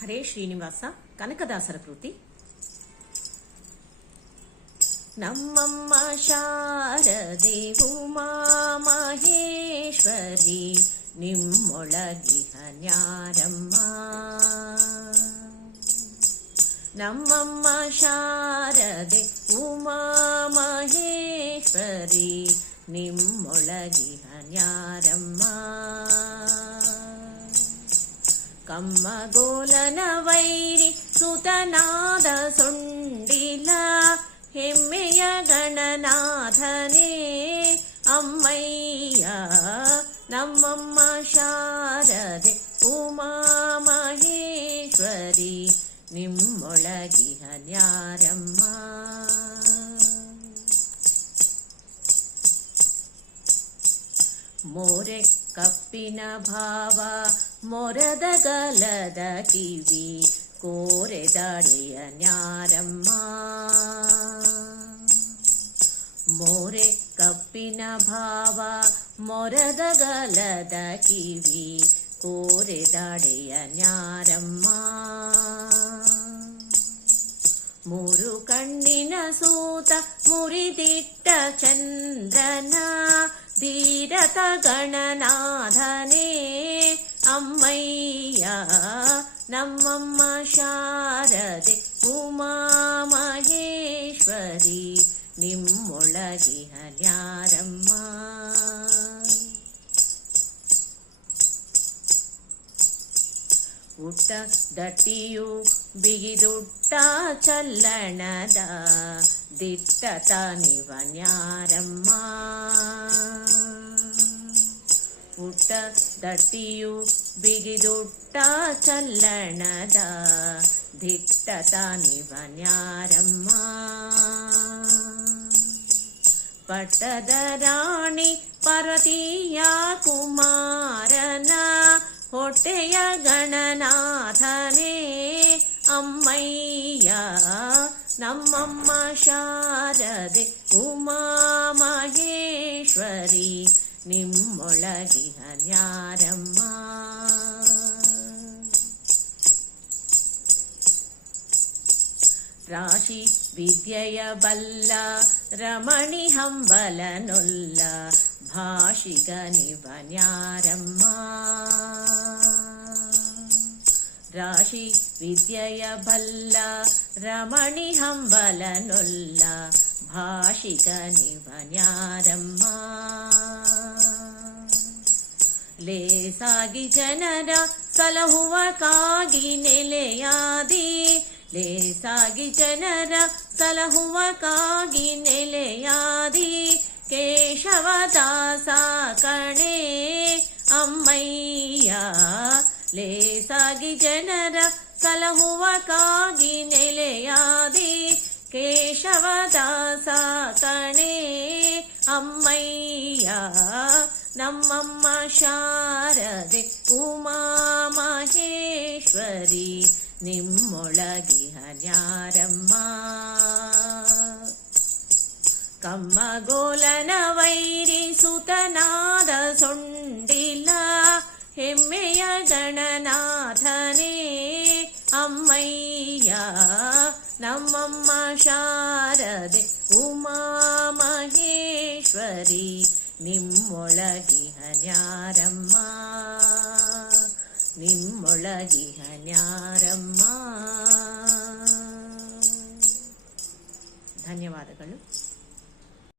ಹರೇ ಶ್ರೀನಿವಾಸ ಕನಕದಾಸರ ಕೃತಿ. ನಮ್ಮಮ್ಮ ಶಾರದೆ ಉಮಾ ಮಹೇಶ್ವರಿ ನಿಮ್ಮೊಳಗಿಹ ನ್ಯಾರಮ್ಮ. ನಮ್ಮಮ್ಮ ಶಾರದೆ ಉಮಾ ಮಹೇಶ್ವರಿ ನಿಮ್ಮೊಳಗಿಹ ನ್ಯಾರಮ್ಮ. ಕಮ್ಮಗೋಲನ ವೈರಿ ಸುತನಾದ ಸೊಂಡಿಲ ಹೆಮ್ಮೆಯ ಗಣನಾಥನೇ ಅಮ್ಮಯ್ಯ. ನಮ್ಮಮ್ಮ ಶಾರದೆ ಉಮಾ ಮಹೇಶ್ವರಿ ನಿಮ್ಮೊಳಗಿಹ ನ್ಯಾರಮ್ಮ. ಮೋರೆ ಕಪ್ಪಿನ ಭಾವ ಮೊರದ ಗಲದ ಕಿವಿ ಕೋರೆದಾಳೆಯ ನ್ಯಾರಮ್ಮ. ಮೋರೆ ಕಪ್ಪಿನ ಭಾವ ಮೊರದ ಗಲದ ಕಿವಿ ಕೋರೆದಾಳೆಯ ನ್ಯಾರಮ್ಮ. ಮೂರು ಕಣ್ಣಿನ ಸೂತ ಮುರಿದಿಟ್ಟ ಚಂದ್ರನ ಧೀರತ ಗಣನಾಥನೇ ಅಮ್ಮಯ್ಯ. ನಮ್ಮಮ್ಮ ಶಾರದೆ ಉಮಾ ಮಹೇಶ್ವರಿ ನಿಮ್ಮೊಳಗಿಹ ನ್ಯಾರಮ್ಮ. ಉಟ್ಟ ದಟ್ಟಿಯು ಬಿಗಿದುಟ್ಟ ಚಲ್ಲಣದ ದಿಟ್ಟ ತಾನಿವ ನ್ಯಾರಮ್ಮ. ಉಟ್ಟ ದಟ್ಟಿಯು ಬಿಗಿದುಟ್ಟ ಚಲ್ಲಣದ ದಿಟ್ಟ ತಾನಿವ ನ್ಯಾರಮ್ಮ. ಪಟ್ಟದ ರಾಣಿ ಪಾರ್ವತಿಯ ಕುಮಾರನ ಹೊಟ್ಟೆಯ ಗಣನಾಥನೇ ಅಮ್ಮಯ್ಯ. ನಮ್ಮಮ್ಮ ಶಾರದೆ ಉಮಾ ಮಹೇಶ್ವರಿ ನಿಮ್ಮೊಳಗಿಹ ನ್ಯಾರಮ್ಮ. ರಾಶಿ ವಿದ್ಯೆಯ ಬಲ್ಲ ರಮಣಿ ಹಂಬಲನೊಲ್ಲ ಭಾಷಿಗನಿವ ನ್ಯಾರಮ್ಮ. ರಾಶಿ ವಿದ್ಯೆಯ ಬಲ್ಲ ರಮಣಿ ಹಂಬಲನೊಲ್ಲ ಭಾಷಿಗನಿವ ನ್ಯಾರಮ್ಮ. ಲೇಸಾಗಿ ಜನರ ಸಲಹುವ ಕಾಗಿ ನೆಲೆಯಾದಿ. ಲೇಸಾಗಿ ಜನರ ಸಲಹುವ ಕಾಗಿ ನೆಲೆಯಾದಿ ಕೇಶವದಾಸ ಕಣೆ ಅಮ್ಮಯ್ಯ. ಲೇಸಾಗಿ ಜನರ ಸಲಹುವ ಕಾಗಿ ನೆಲೆಯಾದಿ ಕೇಶವದಾಸ ಕಣೆ ಅಮ್ಮಯ್ಯ. ನಮ್ಮಮ್ಮ ಶಾರದೆ ಉಮಾ ಮಹೇಶ್ವರಿ ನಿಮ್ಮೊಳಗಿಹ ನ್ಯಾರಮ್ಮ. ಕಮ್ಮಗೋಲನ ವೈರಿ ಸುತನಾದ ಸೊಂಡಿಲ ಹೆಮ್ಮೆಯ ಗಣನಾಥನೇ ಅಮ್ಮಯ್ಯ. ನಮ್ಮಮ್ಮ ಶಾರದೆ ಉಮಾ ಮಹೇಶ್ವರಿ ನಿಮ್ಮೊಳಗಿಹ ನ್ಯಾರಮ್ಮ. ನಿಮ್ಮೊಳಗಿಹ ನ್ಯಾರಮ್ಮ. ಧನ್ಯವಾದಗಳು.